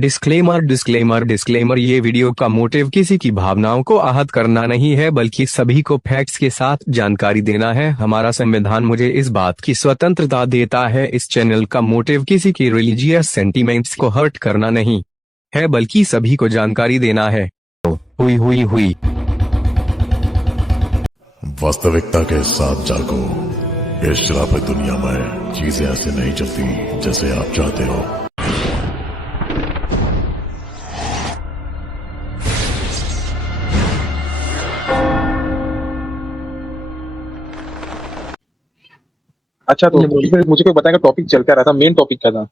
Disclaimer disclaimer disclaimer ये video का motive किसी की भावनाओं को आहत करना नहीं है, बल्कि सभी को फैक्ट्स के साथ जानकारी देना है। हमारा संविधान मुझे इस बात की स्वतंत्रता देता है। इस चैनल का मोटिव किसी की रिलीजियस सेंटीमेंट्स को हर्ट करना नहीं है, बल्कि सभी को जानकारी देना है। हुई हुई हुई वास्तविकता के साथ जागो। इस शराफत दुनिया में चीजें ऐसे नहीं चलती जैसे आप चाहते हो। अच्छा, तो फिर मुझे कोई बताएगा टॉपिक चल क्या रहा था, मेन टॉपिक क्या था,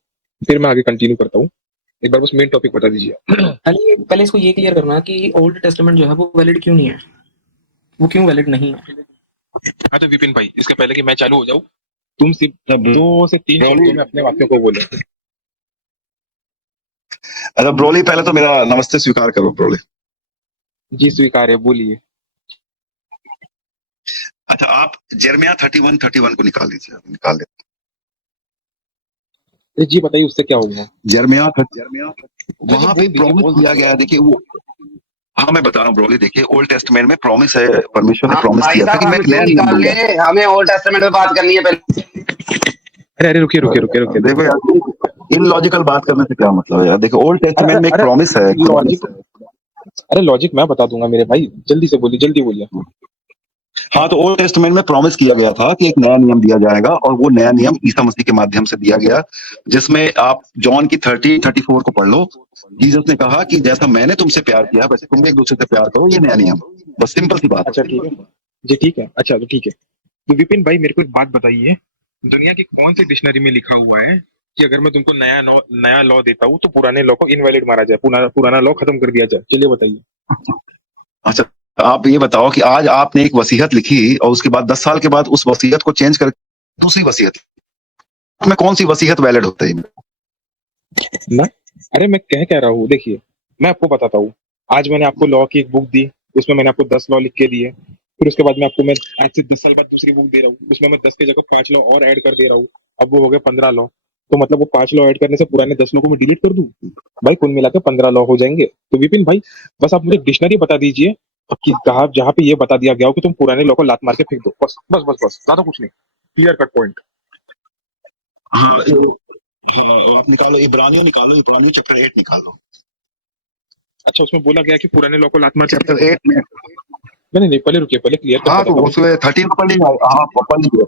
फिर मैं आगे कंटिन्यू करता हूँ। एक बार बस मेन टॉपिक बता दीजिए। पहले इसको ये क्लियर करना कि ओल्ड टेस्टामेंट जो है वो वैलिड क्यों नहीं है, वो क्यों वैलिड नहीं है। अच्छा विपिन भाई, इसका पहले कि मैं चालू हो जाऊँ, तुम सिर्फ 2 से 3 शब्दों में अपने वाक्यों को बोलो। अच्छा ब्रोली, पहले तो मेरा नमस्ते स्वीकार करो ब्रोली। जी स्वीकार है, बोलिए। अच्छा, आप जर्मिया 31 को निकाल लीजिए, निकाल लेते। जी बताइए, उससे क्या होगा। जर्मिया वहां पे प्रॉमिस किया गया है। देखिए वो, हाँ मैं बता रहा हूँ ब्रोली, देखिए ओल्ड टेस्टमेंट में प्रॉमिस है, परमेश्वर ने प्रॉमिस किया था कि मैं नया नियम दूंगा। हमें ओल्ड टेस्टामेंट में बात करनी है पहले। अरे रुकिए रुकिए रुकिए रुकिए, देखो यार, इलॉजिकल बात करने से क्या मतलब है यार। देखो ओल्ड टेस्टामेंट में एक प्रॉमिस है। लॉजिक, अरे लॉजिक मैं बता दूंगा मेरे भाई, जल्दी से बोलिए, जल्दी बोलिए। हाँ, तो ओल्ड टेस्टामेंट में प्रॉमिस किया गया था कि एक नया नियम दिया जाएगा, और वो नया नियम ईसा मसीह के माध्यम से दिया गया, जिसमें आप जॉन की 30:34 को पढ़ लो। जीसस ने कहा कि जैसा मैंने तुमसे प्यार किया वैसे तुम भी एक दूसरे से प्यार करो, ये नया नियम। बस सिंपल सी बात। अच्छा ठीक है जी, ठीक है। अच्छा तो ठीक है, तो विपिन भाई मेरे को एक बात बताइए, दुनिया की कौन सी डिक्शनरी में लिखा हुआ है कि अगर मैं तुमको नया लॉ देता हूँ तो पुराने लॉ को इनवैलिड मारा जाए, पुराना लॉ खत्म कर दिया जाए। चलिए बताइए। अच्छा, आप ये बताओ कि आज आपने एक वसीयत लिखी और उसके बाद 10 साल के बाद उस वसीयत को चेंज कर दूसरी वसीयत में कौन सी वसीयत वैलिड होती है? अरे मैं कह रहा हूँ, देखिए मैं आपको बताता हूँ। आज मैंने आपको लॉ की एक बुक दी, उसमें मैंने आपको 10 लॉ लिख के दिए। फिर उसके बाद मैं आज से 10 साल बाद दूसरी बुक दे रहा हूँ, उसमें मैं 10 के जगह 5 लॉ और ऐड कर दे रहा हूँ। अब वो हो गए 15 लॉ। तो मतलब वो 5 लॉ ऐड करने से पुराने 10 लॉ को मैं डिलीट कर दूं भाई, कुल मिलाकर 15 लॉ हो जाएंगे। तो विपिन भाई बस आप मुझे डिक्शनरी बता दीजिए कि कहा जहाँ पे ये बता दिया गया हो कि तुम पुराने लॉ को लात मार के फेंक दो, बस बस बस बस, ज्यादा कुछ नहीं, क्लियर कट पॉइंट। हाँ, आप निकालो इब्रानियों चैप्टर 8 निकालो। अच्छा, उसमें बोला गया कि पुराने लॉ को लात मार के चैप्टर 8 में, नहीं पहले रुकिए, पहले क्लियर कर हाँ तो उसमें 13 पढ़ लीजिए। हाँ पढ़ लीजिए,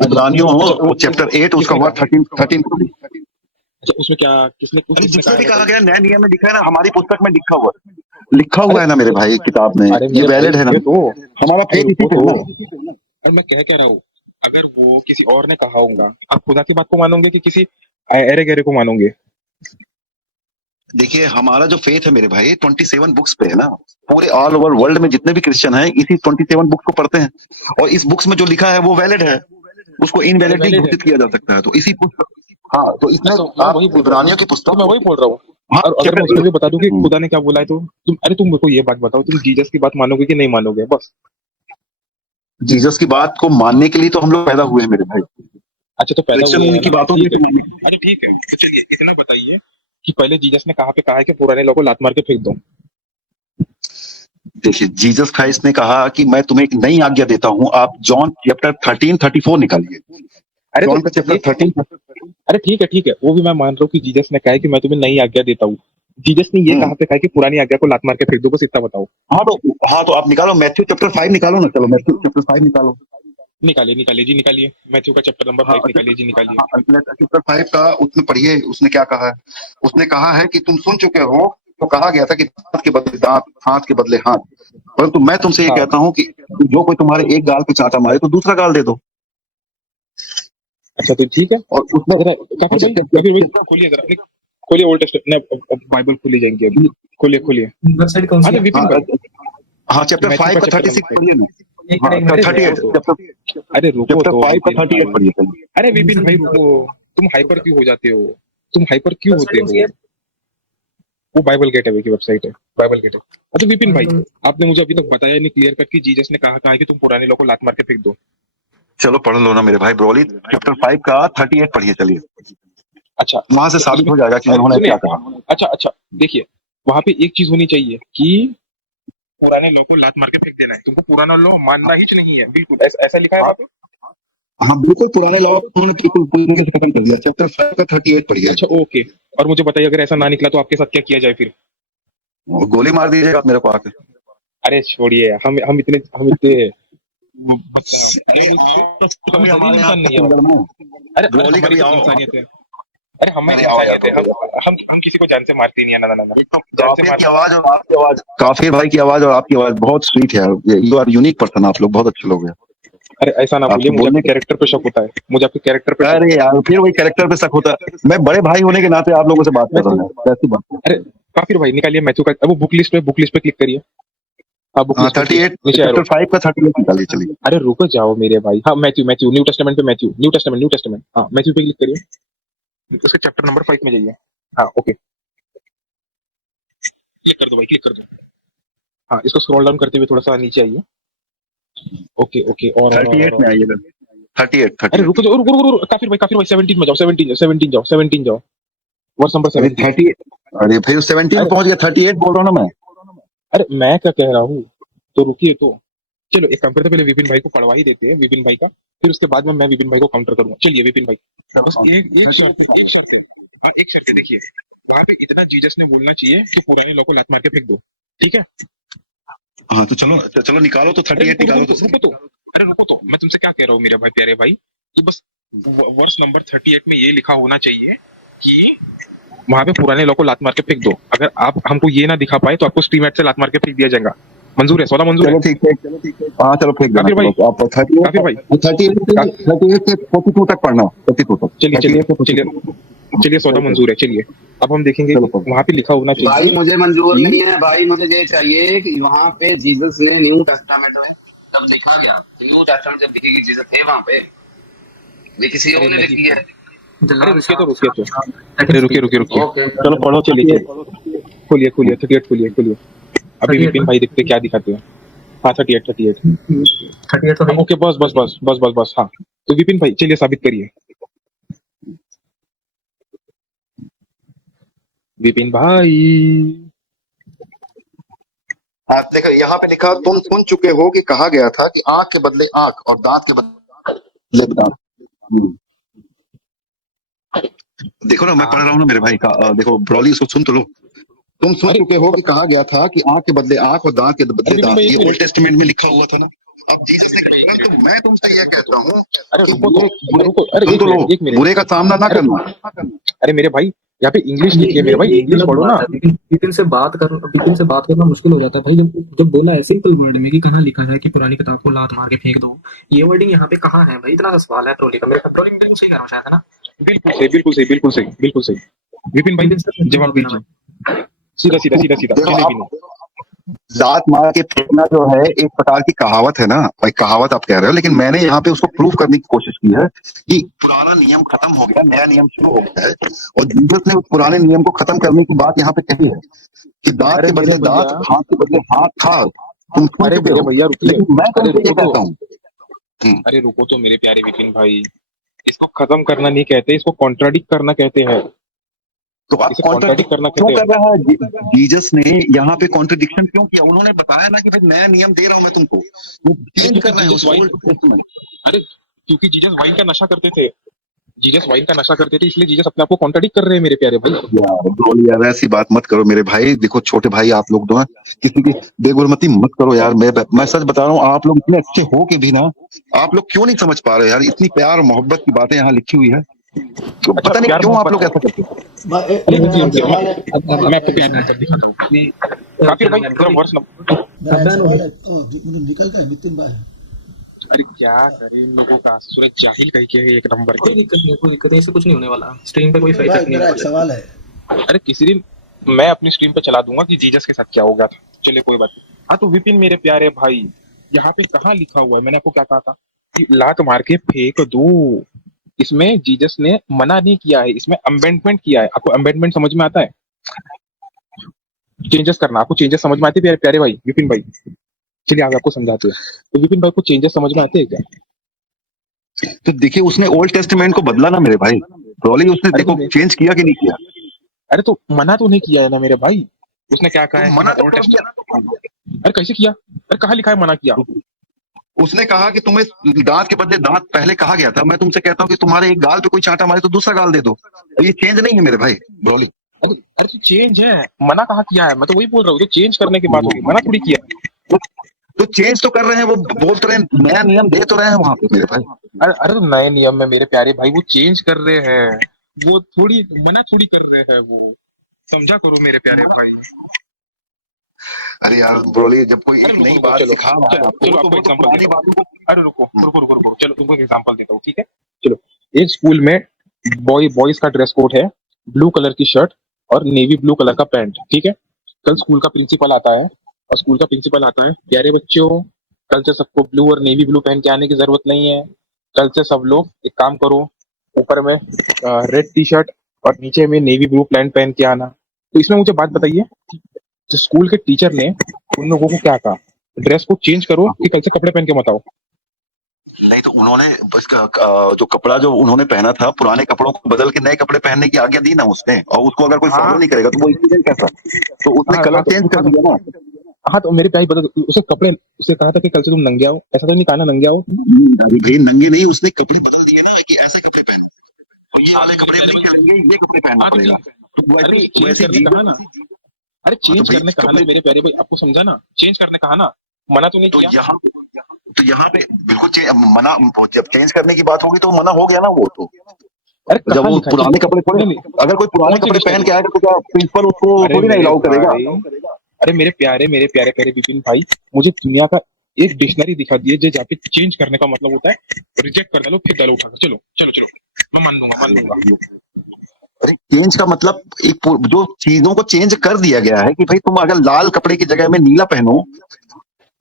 इब्रानियों हो चैप्टर 8 उसका वर्ड 13 पढ़ लीजिए। अच्छा, उसमें क्या किसने जिससे भी कहा गया नया नियम में लिखा है ना, हमारी पुस्तक में लिखा हुआ है ना मेरे भाई, किताब में ये वैलिड है ना, तो हमारा फेथ इसी पे है ना। और मैं कह रहा हूँ, अगर वो किसी और ने कहा होगा, आप खुदा की बात को मानोगे कि किसी अरे गहरे को मानोगे? देखिए हमारा जो फेथ है मेरे भाई 27 बुक्स पे है ना। पूरे ऑल ओवर वर्ल्ड में जितने भी क्रिश्चियन हैं इसी 27 बुक्स को पढ़ते हैं, और इस बुक्स में जो लिखा है वो वैलिड है, उसको इनवैलिड नहीं घोषित किया जा सकता है। तो इसी पुस्तक, हाँ तो इसमें आप इब्रानियों की पुस्तक, मैं वही बोल रहा हूँ। हाँ, और अगर मैं उसमें भी बता दूं कि खुदा ने क्या बोला है, तो तुम मेरे को ये बात बताओ, तुम जीसस की बात मानोगे कि नहीं मानोगे? बस जीसस की बात को मानने के लिए तो हम लोग पैदा हुए हैं मेरे भाई। अच्छा, तो पैदा क्रिश्चियन हुए की बातों ठीक है। अरे ठीक है, तो चलिए इतना बताइए कि पहले जीसस ने कहा पे कहा है कि पुराने लोगों को लात मार के फेंक दो। देखिए जीसस क्राइस्ट ने कहा कि मैं तुम्हें एक नई आज्ञा देता हूं, आप जॉन चैप्टर 13:34 निकालिए। अरे जॉन तो का चैप्टर 13। अरे ठीक है, वो भी मैं मान रहा हूँ कि जीसस ने कहा है कि मैं तुम्हें नई आज्ञा देता हूँ। जीसस ने ये कहा पे कहा है कि पुरानी आज्ञा को लात मार के फेंक दो, बस इतना बताओ। हाँ तो आप निकालो मैथ्यू चैप्टर 5 निकालो ना, चलो मैथ्यू चैप्टर 5 निकालो। निकालिए मैथ्यू का चैप्टर नंबर 5 निकालिए जी, निकालिए। चैप्टर 5 का उसमें पढ़िए, उसने क्या कहा है। उसने कहा है कि तुम सुन चुके हो, तो कहा गया था कि दांत के बदले दांत, हाथ के बदले हाथ, परंतु मैं तुमसे ये कहता हूँ कि जो कोई तुम्हारे एक गाल पे चांटा मारे तो दूसरा गाल दे दो। अच्छा तो ठीक है, और उसमें खोलिए ओल्ड टेस्टामेंट बाइबल, खोली जाएंगे अभी, खोलिए वेबसाइट कौन सी है? विपिन भाई, हाँ चैप्टर 5 का 36 पढ़िए ना। हाँ, 38 अरे रुको चैप्टर तो 5 का 38 पढ़िए। अरे विपिन भाई रुको, तुम हाइपर क्यों हो जाते हो? तुम हाइपर क्यों होते हो? वो बाइबल गेटवे की वेबसाइट है, बाइबल गेटवे। अच्छा विपिन भाई, आपने मुझे अभी तक बताया नहीं क्लियर कट कि जीसस ने कहा कि तुम पुराने लोगों को लात मार के फेंक दो। चलो पढ़ लो ना मेरे भाई ब्रोली, चैप्टर 5 का 38 पढ़िए चलिए। अच्छा वहां से तो साबित इसमें हो जाएगा कि उन्होंने सुनिए, क्या कहा। अच्छा देखिए, वहां पे एक चीज होनी चाहिए कि पुराने लॉ को लात मार के फेंक देना है, तुमको पुराना लॉ मानना ही नहीं है, बिल्कुल ऐसा ऐसा लिखा है वहां पे। हाँ बिल्कुल, पुराने लॉ उन्होंने बिल्कुल पूरी तरीके से खत्म कर दिया। चैप्टर 5 का 38 पढ़िए। अच्छा ओके, और मुझे बताइए अगर ऐसा ना निकला तो आपके साथ क्या किया जाए फिर? और गोली मार दीजिएगा मेरे को आके। अरे छोड़िए, हम इतने अरे हम कभी जलील हमारे यहाँ इंसान नहीं है भाई। छत्तीसगढ़ में अरे गोली हमारी कभी तो आओ। इंसानियत है। अरे हमें अरे आओ यार इंसानियत है, हम किसी को जान से मारते नहीं है, ना ना ना ना। एक तो जान से काफिर की मारना आवाज और आपकी आवाज, काफिर भाई की आवाज और आपकी आवाज बहुत स्वीट है। यू आर यूनिक पर्सन, आप लोग बहुत अच्छे लोग हैं। अरे ऐसा ना बोलिए, आपके मुझे बोलने आपके कैरेक्टर पे शक होता है, मुझे आपके कैरेक्टर पे शक अरे होता है। यार फिर वही कैरेक्टर पे शक होता है। मैं बड़े भाई होने के नाते आप लोगों से बात कर रहा हूँ, कैसी बात है। अरे काफिर भाई निकालिए मैथ्यू का, अब वो बुक लिस्ट पे क्लिक करिए। हाँ बुक हाँ लिस्ट पे 38 नीचे चैप्टर एरो। 5 का 38 निकालिए चलिए। अरे रुको जाओ मेरे भाई, हाँ मैथ्यू मैथ्यू न्यू टेस्टामेंट पे मैथ्यू, न्यू टेस्टामेंट, हाँ मैथ्यू पे क्लिक करिए, उसके चैप्टर नंबर 5 में जाइए। हाँ ओके, क्लिक कर दो भाई, क्लिक कर दो। हाँ इसको स्क्रॉल डाउन करते हुए थोड़ा सा नीचे आइए। ओके ओके, और 38 में आइएगा। 38 अरे 38 रुको जाओ, रुको काफिर भाई 17 में जाओ, 17 जाओ, वर्स नंबर अरे 17। 30। अरे फिर 17 अरे पहुंच गया, 38 बोल रहा हूँ ना मैं। अरे मैं क्या कह रहा हूँ, तो रुकिए तो। चलो एक काम करते हैं, पहले विपिन भाई को पढ़वा ही देते हैं, विपिन भाई का, फिर उसके बाद में मैं विपिन भाई को काउंटर करूंगा। चलिए विपिन भाई, बस एक शर्त है। हाँ एक शर्त है, देखिए वहां पे इतना जीजस ने बोलना चाहिए कि पुराने लॉ को लात मार के फेंक दो, ठीक है? हाँ तो चलो चलो निकालो तो, अरे 38 निकालो तो सही। रुको तो, अरे रुको तो, मैं तुमसे क्या कह रहा हूँ मेरे भाई प्यारे भाई, कि बस वर्स नंबर 38 में ये लिखा होना चाहिए कि वहां पे पुराने लॉ को लात मार के फेंक दो। अगर आप हमको ये ना दिखा पाए तो आपको स्ट्रीम एड से लात मार के फेंक दिया जाएगा। मंजूर है? सौदा मंजूर है? चलो ठीक है। हाँ चलो फेंक देना। काफिर भाई, चलो आप 38 काफिर भाई, 38 से 42 तक पढ़ना, 42 तक। चलिए 38 से 42 चलिए चलिए, सौदा मंजूर है। चलिए अब हम देखेंगे चलो कि पढ़ो। वहां पे लिखा होना भाई चाहिए। मुझे मंजूर नहीं है भाई, मुझे ये चाहिए कि वहां पे जीसस ने न्यू टेस्टामेंट में तब लिखा गया, न्यू टेस्टामेंट जब लिखी गई जीसस थे वहां पे, ये किसी और अरे ने लिख नहीं, दिया है। अरे अरे रुकिए। ओके चलो पढ़ो, चलिए खोलिए 38 खोलिए। अभी विपिन भाई देखते क्या दिखाते हैं। हाँ 38। 38 तो है। ओके बस हाँ, तो विपिन भाई चलिए साबित करिए। विपिन भाई, हाँ देखो यहाँ पे लिखा, तुम सुन चुके हो कि कहा गया था कि आंख के बदले आंख और दांत के बदले दांत। देखो ना मैं पढ़ रहा हूँ ना मेरे भाई का, देखो ब्रॉली इसको सुन तो लो। तुम सुन अरे चुके हो कि कहा गया था कि आंख के बदले आंख और दांत के बदले विपिन दांत, भाई एक ये ओल्ड मिनट, टेस्टामेंट में लिखा हुआ था ना। अब जीसस ने कहा ना, तो मैं तुमसे ये कहता हूँ अरे कि रुको बुरे तो, बुरे रुको, अरे सुन तो लो, एक मिनट, बुरे का सामना ना अरे करना। अरे मेरे भाई यहाँ पे इंग्लिश लिखिए मेरे भाई, ये इंग्लिश गलत पढ़ो बात ना। है। विपिन से बात करना मुश्किल हो जाता है भाई, जब बोला है सिंपल वर्ड में कि कहाँ लिखा है कि पुरानी किताब को लात मार के फेंक दो, ये वर्डिंग यहाँ पे कहाँ है भाई? इतना सा सवाल है ट्रोली का, मेरे ट्रोलिंग बिल्कुल सही कर रहा हूँ शायद, है ना? बिल्कुल सही विपिन भाई, विपिन से जवाब देना भाई। दीजिए सीधा देखो चलिए आप विपिन। लात मार के फेंकना जो है एक प्रकार की कहावत है ना भाई, कहावत आप कह रहे हो, लेकिन मैंने यहाँ पे उसको प्रूफ करने की कोशिश की है कि पुराना नियम खत्म हो गया, नया नियम शुरू हो गया है। और जीसस ने उस पुराने नियम को खत्म करने की बात यहाँ पे कही है कि दांत अरे के मेरे बदले भैया, दांत, हाथ के बदले हाथ था। तुम सुन अरे चुके मेरे हो, भैया रुकिए, लेकिन मैं अरे तुमसे ये रुको तो, कहता हूँ। अरे रुको तो मेरे प्यारे विपिन भाई, इसको खत्म करना नहीं कहते, इसको कॉन्ट्राडिक्ट करना कहते हैं, तो आप इसे कॉन्ट्रडिक्ट कॉन्ट्राडिक्ट करना क्यों कहते कर हैं। रहा है? जीसस ने यहाँ पे कॉन्ट्रडिक्शन क्यों किया? उन्होंने बताया ना कि भाई नया नियम दे रहा हूं मैं तुमको, वो चेंज कर रहे हैं उस ओल्ड टेस्टामेंट। अरे क्योंकि जीसस वाइन का नशा करते थे, इसलिए जीसस अपने आप को कॉन्ट्राडिक्ट कर रहे हैं मेरे प्यारे भाई। यार ब्रो, यार ऐसी बात मत करो मेरे भाई। देखो छोटे भाई आप लोग दो हैं, किसी की बेगुरमती मत करो यार। मैं सच बता रहा हूँ, आप लोग इतने अच्छे हो के भी ना, आप लोग क्यों नहीं समझ पा रहे यार? इतनी प्यार और मोहब्बत की बातें यहाँ लिखी हुई है, तो अच्छा पता नहीं प्यार क्यों आप मोहब्बत लोग है। ऐसा करते हैं। अरे रुकिए, मैं आपको प्यार मोहब्बत दिखाता हूँ कि काफिर भाई जरा वर्ष नंबर, निकल गए नितिन भाई। अरे क्या करें, इनको का सूरज जाहिल कह के एक नंबर कोई के। दिक्कत नहीं, ऐसे कुछ नहीं होने वाला, स्ट्रीम पे कोई भाई इफेक्ट नहीं मेरा होने एक वाला। सवाल है। अरे किसी दिन मैं अपनी स्ट्रीम पे चला दूंगा कि जीसस के साथ क्या हो गया था। चलिए कोई बात। हाँ तो विपिन मेरे प्यारे भाई, यहाँ पे कहाँ लिखा हुआ है? मैंने आपको क्या कहा था कि लात मार के फेंक दो। इसमें जीसस ने मना नहीं किया है, इसमें अमेंडमेंट किया है। आपको अमेंडमेंट समझ में आता है? चेंजेस करना आपको चेंजेस समझ में आते हैं प्यारे प्यारे भाई विपिन भाई? चलिए आगे आपको समझाते हैं। तो विपिन भाई को चेंजेस समझ में आते हैं क्या? तो देखिए उसने ओल्ड टेस्टामेंट को बदला ना मेरे भाई। ब्रॉली उसने अरे देखो तो चेंज किया कि नहीं किया? अरे तो मना तो नहीं किया है ना मेरे भाई, उसने क्या कहा तो है कि मना मैं तो और कर टेस्ट। दिया। अरे कैसे किया, अरे कहाँ लिखा है मना किया? उसने कहा कि तुम्हें दांत के बदले दांत पहले कहा गया था, मैं तुमसे कहता हूँ कि तुम्हारे एक गाल पे कोई चांटा मारे तो दूसरा गाल दे दो। ये चेंज नहीं है मेरे भाई ब्रॉली। अरे अरे तो चेंज है, मना कहाँ किया है, मैं तो वही बोल रहा हूँ, तो चेंज करने की बात होगी, मना थोड़ी किया है। तो, तो चेंज तो कर रहे हैं, वो बोल तो रहे हैं, नया नियम दे तो रहे हैं वहां पे मेरे भाई। अरे अरे तो नए नियम में मेरे प्यारे भाई वो चेंज कर रहे हैं, वो थोड़ी मना थोड़ी कर रहे हैं, वो समझा करो मेरे प्यारे भाई। अरे यार ब्रॉली, जब कोई अरे एक रुको नई रुको, बात चलो सिखा रहा है चलो आपको चलो, तो आपको वो तो एग्जांपल पुरानी देता हूँ। बातों को। अरे रुको रुको रुको रुको, चलो तुमको एक एग्जांपल देता हूँ, ठीक है। चलो, एक स्कूल में बॉयज का ड्रेस कोड है, ब्लू कलर की शर्ट और नेवी ब्लू कलर का पैंट, ठीक है। कल स्कूल का प्रिंसिपल आता है, और स्कूल का प्रिंसिपल आता है, प्यारे बच्चों कल से सबको ब्लू और नेवी ब्लू पहन के आने की जरूरत नहीं है। कल से सब लोग एक काम करो, ऊपर में रेड टी शर्ट और नीचे में नेवी ब्लू पैंट पहन के आना। तो इसमें मुझे बात बताइए, जो स्कूल के टीचर ने उन लोगों को क्या कहा, ड्रेस को चेंज करो कि कल से कपड़े पहन के मत आओ? नहीं तो उन्होंने जो कपड़ा जो उन्होंने पहना था, पुराने कपड़ों को बदल के नए कपड़े पहनने की आज्ञा दी ना उसने, और उसको अगर कोई फॉलो हाँ नहीं करेगा तो वो स्टूडेंट कैसा? तो उसने हाँ कलर हाँ तो चेंज कर हाँ तो दिया ना। हाँ तो मेरे भाई बता, उसे कपड़े उसे कहा था कि कल से तुम नंगे आओ, ऐसा तो नहीं कहा ना नंगे आओ? अरे भाई नंगे नहीं, उसने कपड़े बदल दिए ना कि ऐसे कपड़े पहनो, तो ये वाले कपड़े नहीं पहनेंगे, ये कपड़े पहनना हाँ तो पड़ेगा। तो अरे वैसे चेंज वैसे करने कहा ना, अरे हाँ तो चेंज भाई करने कहा ना कपड़े मेरे प्यारे भाई, आपको समझा ना, चेंज करने कहा ना, मना तो नहीं तो किया। यहाँ तो यहाँ पे बिल्कुल मना, जब चेंज करने की बात होगी तो मना हो गया ना वो तो। अरे जब कहाँ वो लिखा है पुराने कपड़े थोड़े, नहीं नहीं, अगर कोई पुराने कौन सी कपड़े पहन डिक्शनरी? के आएगा तो क्या प्रिंसिपल उसको अरे थोड़ी ना मेरे अलाउ करेगा? भाई, अरे मेरे प्यारे प्यारे विपिन भाई, मुझे दुनिया का एक डिक्शनरी दिखा दिए जो जाके चेंज करने का मतलब होता है रिजेक्ट कर डालो, फिर डालो उठाकर, चलो चलो चलो, मैं मान लूंगा। अरे चेंज का मतलब जो चीजों को चेंज कर दिया गया है कि भाई तुम अगर लाल कपड़े की जगह में नीला पहनो,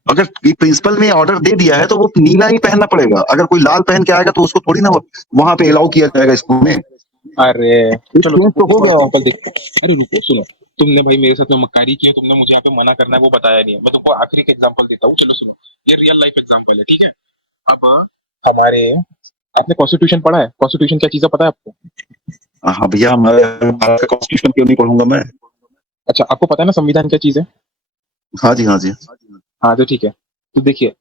अगर प्रिंसिपल ने ऑर्डर दे दिया है तो वो नीला ही पहनना पड़ेगा। अगर कोई लाल पहन के आएगा तो उसको थोड़ी ना वहां पे अलाउ किया जाएगा स्कूल में। अरे चलो चेंज तुमको तो एक हो बार गया। सिंपल देखो, अरे रुको सुनो, तुमने भाई मेरे साथ में मक्कारी की है, तुमने मुझे यहाँ पे मना करना है वो बताया नहीं है, मैं तुमको आखिरी का एग्जांपल देता हूँ, चलो सुनो, ये रियल लाइफ एग्जांपल है, ठीक है। अब हमारे, आपने कॉन्स्टिट्यूशन पढ़ा है, कॉन्स्टिट्यूशन क्या चीज है पता है आपको? हाँ भैया, हमारे भारत का कॉन्स्टिट्यूशन क्यों नहीं पढ़ूंगा मैं? अच्छा, आपको पता है ना संविधान क्या चीज है? हाँ जी, हाँ जी। हाँ तो ठीक है, तो देखिए,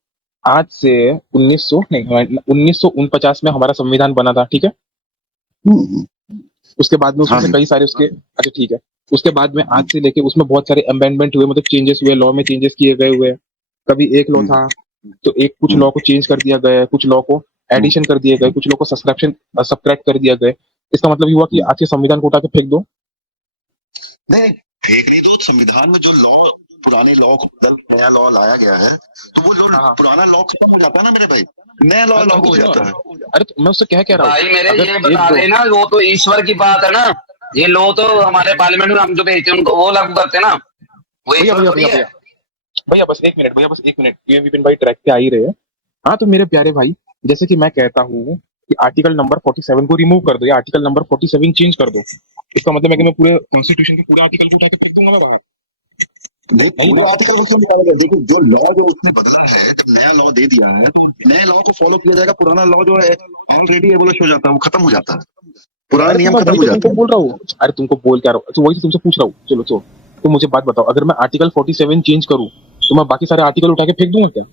आज से 1900 नहीं 1949 में हमारा संविधान बना था, ठीक है। हम्म, उसके बाद में हाँ उसमें से जी। कई सारे उसके, अच्छा ठीक है, उसके बाद में आज से लेके उसमें बहुत सारे अमेंडमेंट हुए, मतलब चेंजेस हुए, लॉ में चेंजेस किए गए हुए। कभी एक लॉ था, तो एक कुछ लॉ को चेंज कर दिया गया है, कुछ लॉ को एडिशन कर दिए गए, कुछ लॉ को सब्सट्रैक्ट कर दिया गया। इसका मतलब ये हुआ कि आज के संविधान को उठा के फेंक दो। नहीं, फेंक नहीं दो। संविधान में जो लॉ, पुराने लॉ को बदल नया लॉ लाया गया है, तो वो लॉ, पुराना लॉ खत्म हो जाता है ना मेरे भाई, नया लॉ अरे लागू तो हो सुनो, जाता है। अरे तो मैं उससे कह रहा हूँ, भाई मेरे अगर ये एक बता दो, रहे ना, वो तो ईश्वर की बात है ना, ये लो तो हमारे पार्लियामेंट में हम जो भेजते हैं उनको वो लागू करते हैं ना, वो भैया ईश्वर भैया थोड़ी भैया है। भैया भैया बस एक मिनट, भैया बस एक मिनट, ये विपिन भाई ट्रैक पे आ ही रहे हैं। हाँ तो मेरे प्यारे भाई, जैसे कि मैं कहता हूँ कि आर्टिकल नंबर 47 को रिमूव कर दो, या आर्टिकल नंबर 47 चेंज कर दो, इसका मतलब है कि मैं पूरे कॉन्स्टिट्यूशन के पूरे आर्टिकल को उठा के फेंक दूंगा ना बाबा? नहीं, नहीं पूरे ना। आर्टिकल को क्यों निकाला गया? देखिए, जो लॉ जो उसने बदला है, जब नया लॉ दे दिया है तो नए लॉ को फॉलो किया जाएगा। पुराना लॉ जो है ऑलरेडी एबोलिश हो जाता है, वो खत्म हो जाता है, पुराना अरे तो नियम मैं खत्म वही हो तो जाता तुमको है। बोल रहा हूँ, अरे तुमको बोल क्या रहा हूँ, तो वही तो तुमसे पूछ रहा हूँ, चलो तो मुझे बात बताओ, अगर मैं आर्टिकल 47 चेंज करूँ तो मैं बाकी सारे आर्टिकल उठा के फेंक दूंगा क्या?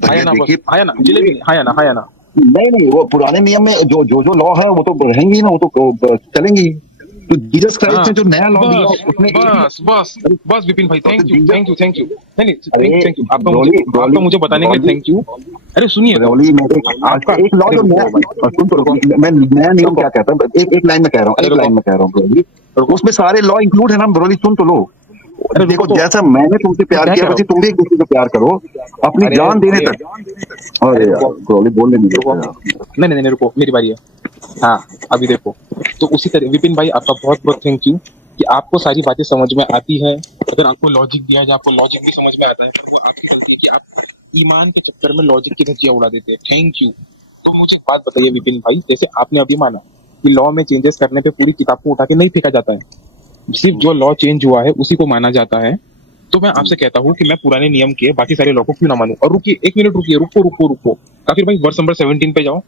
हाँ या भैया ना, बस देखिए, हाँ या ना, जलेबी नहीं, हाँ या ना, हाँ या ना। नहीं नहीं, वो पुराने नियम में जो जो जो लॉ है वो तो रहेंगी ना, वो तो चलेंगी। तो जीसस क्राइस्ट हाँ ने जो नया लॉ दिया बस उसमें एक भी, बस बस अरे बस विपिन भाई, तो thank you Jesus, thank you thank you, नहीं नहीं, अरे थैंक यू ब्रॉली आपका ब्रॉली मुझे बताने के लिए ब्रॉली थैंक यू। अरे सुनिए तो, ब्रॉली में आपका, एक लॉ अरे जो नया, रुको भाई, सुन तो रुको मैं नया नियम रुको, क्या कहता हूँ, एक एक लाइन में कह रहा हूँ, अरे एक रुको लाइन में कह रहा हूँ ब्रॉली, रुको, उसमें सारे लॉ इंक्लूड है ना ब्रॉली, सुन तो लो। अरे रुको देखो, तो, जैसा मैंने तुमसे मैं प्यार क्या किया कह रहा वैसे हूँ, तुम भी एक दूसरे से प्यार करो, अपनी अरे जान देने अरे तक। अरे अरे यार रुको ब्रॉली बोलने नहीं रुको, देते यार। नहीं नहीं नहीं रुको, मेरी बारी है। हाँ अभी देखो, तो उसी तरह विपिन भाई आपका बहुत बहुत थैंक यू कि आपको सारी बातें समझ में आती है। अगर आपको लॉजिक दिया जाए, आपको लॉजिक भी समझ में आता है, वो आपकी गलती है कि आप ईमान के चक्कर में लॉजिक की धज्जियां उड़ा देते हैं। Thank you. तो मुझे एक बात बताइए विपिन भाई, जैसे आपने अभी माना कि लॉ में चेंजेस करने पे पूरी किताब को उठा के नहीं फेंका जाता है, सिर्फ जो लॉ चेंज हुआ है उसी को माना जाता है। तो मैं आपसे कहता हूँ कि मैं पुराने नियम के बाकी सारे लॉ को क्यों ना मानूं। और रुकिए एक मिनट, रुकिए, रुको रुको रुको, काफिर भाई वर्ष नंबर 17 पे जाओ।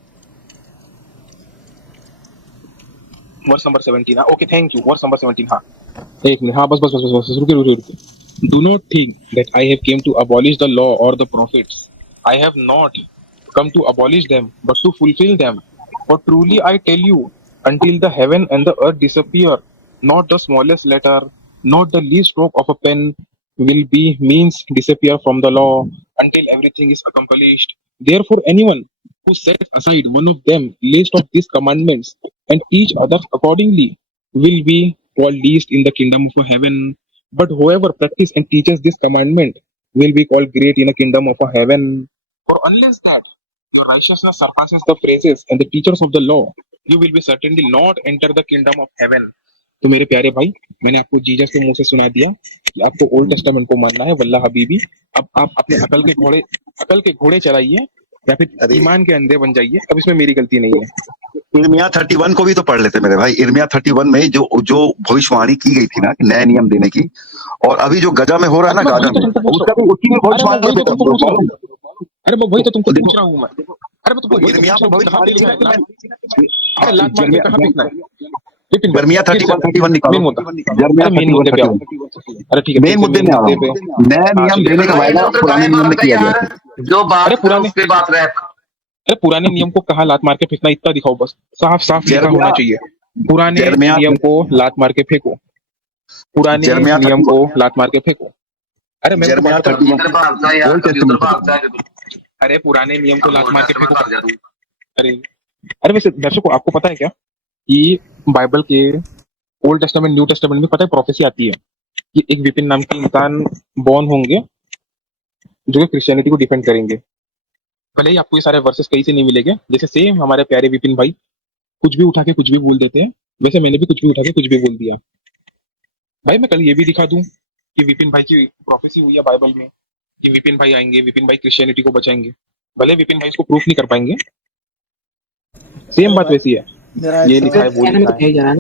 वर्स नंबर 17 हाँ okay thank you verse number 17 हाँ एक मिनट हाँ बस रुकिए do not think that I have came to abolish the law और the prophets I have not come to abolish them but to fulfill them for truly I tell you until the heaven and the earth disappear not the smallest letter not the least stroke of a pen will be means disappear from the law until everything is accomplished therefore anyone who sets aside one of them least of these commandments and teach others accordingly will be called least in the kingdom of heaven but whoever practices and teaches this commandment will be called great in the kingdom of heaven for unless that your righteousness surpasses the praises and the teachers of the law you will be certainly not enter the kingdom of heaven तो मेरे प्यारे भाई मैंने आपको Jesus के मुंह से सुना दिया कि आपको ओल्ड टेस्टामेंट को मानना है वल्लाह हबीबी अब आप अपने अकल के घोड़े चलाइए या फिर अरे ईमान के अंधे बन जाइए अब इसमें मेरी गलती नहीं है इर्मिया 31 को भी तो पढ़ लेते मेरे भाई। इर्मिया 31 में जो भविष्यवाणी की गई थी ना कि नए नियम देने की, और अभी जो गजा में हो रहा है ना, मैं गाजा वही तो में, तुमको पूछ उसका रहा भी उसकी भी हूँ अरे मैं भविष्यवाणी वही तो तुमको पूछ रहा हूँ अरे मैं वही तो तुमको देखो पूछ रहा हूँ मैं अरे मैं तुमको वही तो इर्मिया पूछ में रहा हूँ कहाँ पे भविष्यवाणी लिखा है लिखा अरे लात मार के कहाँ फेंकना है विपिन भाई जर्मिया फिर से 31 निकालो, मेन मुद्दा जर्मिया अरे मेन 31 मुद्दे पे आओ 31 अरे ठीक है मेन फिर से मुद्दे मेन में आ रहा मुद्दे पे हूँ। नया हाँ नियम चलिए देने का भाई वायदा तो पुराने काय नियम में बात है किया गया यार, था। जो अरे बात करो पुराने उस पे बात रहे। अरे पुराने नियम को कहाँ लात मार के फेंकना इतना दिखाओ बस साफ साफ लिखा जर्मिया होना चाहिए पुराने जर्मिया नियम को लात मार के फेंको पुराने जर्मिया नियम 31 को लात मार के फेंको अरे मेरे को जर्मिया बात करने कभी दो 31 इधर भाग जा यार, ओल्ड कभी उधर टेस्टामेंट भाग जा, कभी अरे पुराने नियम को लात ओल्ड मार के टेस्टामेंट फेंको भाग जा तू। अरे अरे वैसे दर्शकों आपको पता है क्या कि बाइबल के ओल्ड टेस्टामेंट न्यू टेस्टामेंट में पता है प्रोफेसी आती है कि एक विपिन नाम के इंसान बॉर्न होंगे जो कि क्रिश्चियनिटी को डिफेंड करेंगे भले ही आपको ये सारे वर्सेस कहीं से नहीं मिलेंगे जैसे सेम हमारे प्यारे विपिन भाई कुछ भी उठा के कुछ भी बोल देते हैं वैसे मैंने भी कुछ भी उठा के कुछ भी बोल दिया भाई मैं कल ये भी दिखा दूं कि विपिन भाई की प्रोफेसी हुई है बाइबल में कि विपिन भाई आएंगे विपिन भाई क्रिश्चियनिटी को बचाएंगे भले विपिन भाई इसको प्रूफ नहीं कर पाएंगे सेम अरे बात भाई वैसी है मेरा ये एक लिखा है सवाल वो कहने में लिखा तो है कहा ही जा रहा है ना